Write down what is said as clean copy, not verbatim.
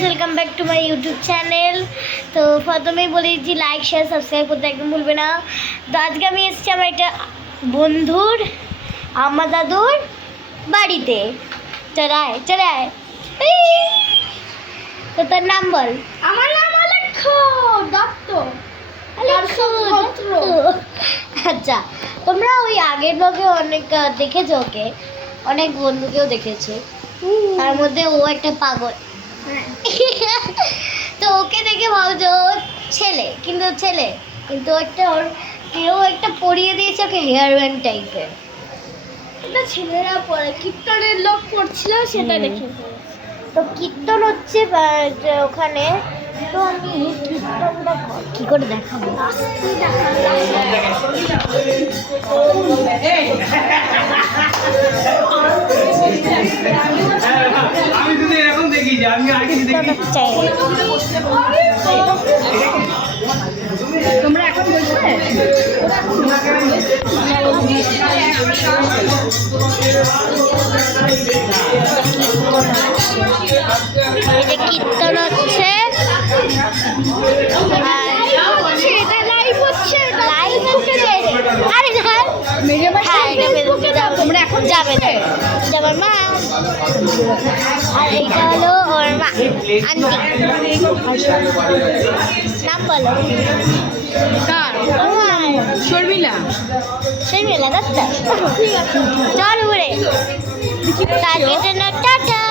Guys, welcome back to my YouTube channel. তো প্রথমেই বলে দিচ্ছি, লাইক শেয়ার সাবস্ক্রাইব করতে একদম ভুলবে না। তো আজকে আমি এসেছি আমার একটা বন্ধুর আমার দাদুর বাড়িতে। চলে আয় চলে আয়। তো তোর নাম বল। আমার নাম আলেখ্য দত্ত। আচ্ছা, তোমরা ওই আগের ব্লগে অনেক দেখেছো, ওকে অনেক বন্ধুকেও দেখেছো, তার মধ্যে ও একটা পাগল। তো ওকে দেখে ভাবছো ও ছেলে, কিন্তু একটা ওর কেউ একটা পরিয়ে দিয়েছে ওকে হেয়ার ব্যান্ড টাইপের। এটা ছেলেরা পড়ে, কীর্তনের লোক পড়ছিল সেটা দেখে। তো কীর্তন হচ্ছে যে ওখানে। তো আমি কীর্তনটা কী করে দেখাবো? আমি যদি এরকম দেখি যে আমি আগে দেখি তোমরা এখন বলবে এই যে কীর্তন হচ্ছে, তোমরা এখন যাবে যাবার মা। আর এইটা হলো ওর মা, আন্টি। নাম বলো। শর্মিলা। সেই মেলা দত্ত। চল ঘুরে, তার জন্য টাটা।